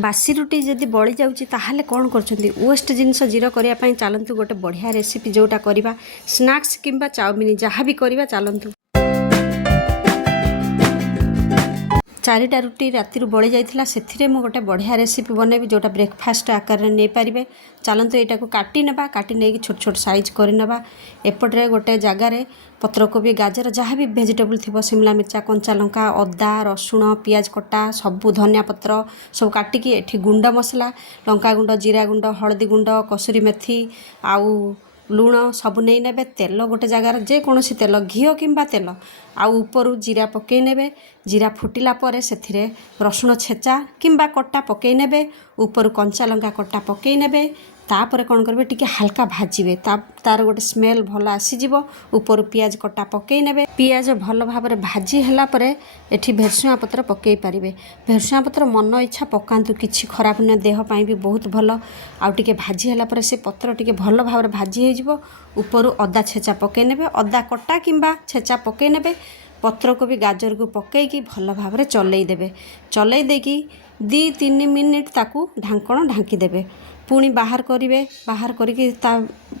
बासी रुटी जदि बड़ी जाऊँगी ताहले कौन कर वेस्ट जिनस जीरो करने चलतु गोटे बढ़िया रेसिपी जोटा करवा स्नैक्स किंबा चाउमिन जहाँ भी करवा चलतु। 4टा रुटी राति बड़ी जाइथिला से गोटे बढ़िया रेसिपी बनैबी जोटा ब्रेकफास्ट आकार नहीं पारे। चलतु यहाँ को काटी नेबा काटी नहीं छोट छोट साइज करनेबा। एपटे गोटे जगार पत्रकोबी गाजर जहाँ भी भेजिटेबल थी शिमला मिर्चा कंचा लंका अदा रसुण पियाज कटा सबू धनिया पत्र सब काटिकी एठी गुंड मसला लंका गुंड जीरा गुंड हलदी गुंड कसुरी मेथी आउ लुण सबू नहीं नेबे। तेल गोटे जगार जेकोसी तेल घी किंबा तेल आउ उपरू जीरा पकई नेबे। जीरा फुटिला परे सेथिरे रसुण छेचा किंबा कटा पकई नेबे। उपरू कंचा लंका कटा पकई नेबे। तापर कौन करेंगे टिके हल्का भाजबे तार गोटे स्मेल भल आसीज। उपरू पियाज कटा पकई नेबे। पियाज भल भाव भाजी है एठी भेरसुआ पत्र पकई पारे। भेरसुआ पत्र मन इच्छा पकातु किछि खराब न देह पाई भी बहुत भल। आउ टिके भाजी है से पत्र टिके भल भाव भाजी हो। उपरू अदा छेचा पकई नेबे अदा कटा किंबा छेचा पकई नेबे। पत्र को भी गाजर को पकईकी भल भाव चलई देबे। चलई देकी 2-3 मिनिट ताकू ढांकण ढांकी देबे। पुणी बाहर करेंगे बाहर करके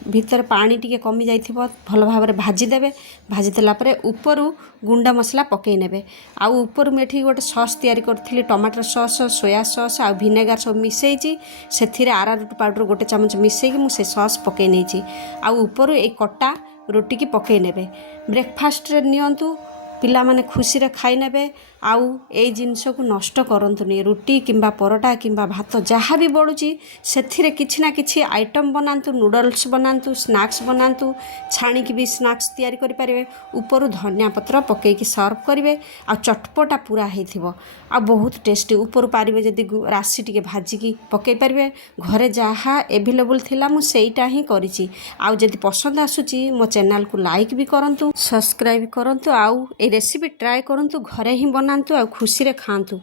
भीतर पानी टिके कमी जाइथिबो भल भाव भाजीदेवे। भाजीदेला उपरू गुंड मसला पकई नेबे। आउ उपरू मुझे गोटे सॉस तैयारी करी टमाटर सॉस सोया सॉस आ विनेगार सब मिसई से आरारूट पाउडर गोटे चामच मिसई मुझे सॉस पकई नहीं। आउ उपरू एक कटा रोटी की पकई नेबे। ब्रेकफास्ट रे नियंतु पिला माने खुशी रे खाई नेबे। आउ ए जिनस को नष्ट करंतुनी। रुटी किंबा परोटा किंबा भात जहाँ भी बड़ुची सेथिरे किछि ना किछि आइटम बनातु नूडल्स बनातु स्नैक्स बनातु छाणिकी भी स्नैक्स तैयारी करि पारिबे। उपरु धनिया पत्र पकईकी सर्व करेंगे। आ चटपटा पूरा होइथिबो आ बहुत टेस्टी। उपरु पारिबे जदि राशि टिके भाजिकी पकई पारिबे। घरे जहाँ एवेलेबल थिला मु सेईटा ही करिछि। आउ जदि पसंद आसुची मो चैनल को लाइक भी करंतु सब्सक्राइब करंतु। आउ ए रेसिपी ट्राए करंतु घरे ही बनातु आ खुशी रे खांतु।